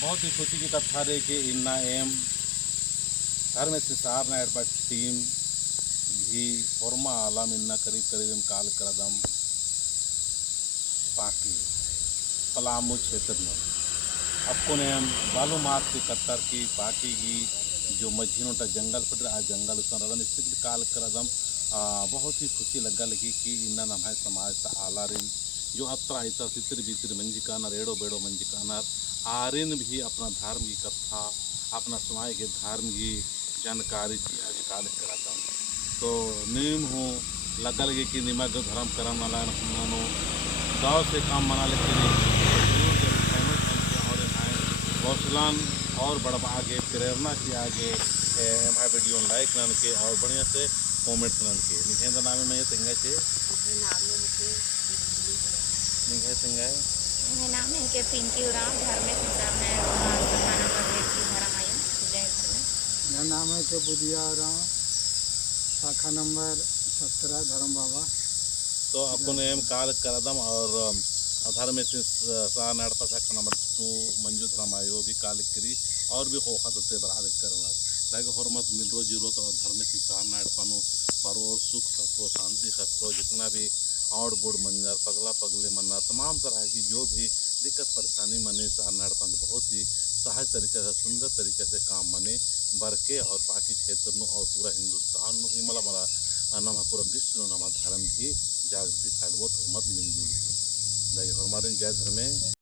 बहुत ही खुशी की तथ्य रही कि इन्ना एम धर्म से सार नायड बट टीम भी फॉर्मा आलम इन्ना करीब करीब हम काल करदम पाकी पलामू क्षेत्र में आपको ने हम बालू मार्ग की कत्तर की पाकी की जो मझीनोटा जंगल पड़ आ जंगल उसमें रदम स्थित काल करदम बहुत ही खुशी लगी कि इन्ना नम है समाज ता आलारिन जो अत्र इतर तितर भीतर मंजिकानर एड़ो बेड़ो मंजिकानर आरिन भी अपना धर्म की कथा अपना समाज के धर्म की जानकारी थी आज काल कराता तो नीम हूँ लगा लगे कि निमग धर्म करम वाला गाँव से काम मना लेते और हौसलान और बढ़ आगे प्रेरणा की आगे हमारे वीडियो लाइक नन के और बढ़िया से कमेंट नन के निखेंद्र नाम में तेंगा छे निखे तेंगा नाम है के पिंकी उराम घर में संसार में थाना प्रदेश की धर्म आयु जय घर में मेरा नाम है के बुधिया राम शाखा नंबर 17 धर्म बाबा। तो अपन एम काल करदम और धर्म में सा नाड़पा शाखा नंबर 2 मंजू धर्म आयो भी काल करी और भी खोखा तो बराद करना लागे हरमत मिल रो जीरो तो धर्म में सा नाड़पानो पर और सुख खखरो शांति खखरो जितना भी और बुढ़ मंजर पगला पगले मन्ना तमाम तरह की जो भी दिक्कत परेशानी मने सा नाड़पान बहुत ही सहज तरीके से सुंदर तरीके से काम मने बरके और बाकी क्षेत्र नु और पूरा हिंदुस्तान नु ही मला नम पूरा विश्व नम धर्म भी जागृति फैलवो तो मत मिलजुल हमारे जय धर्म में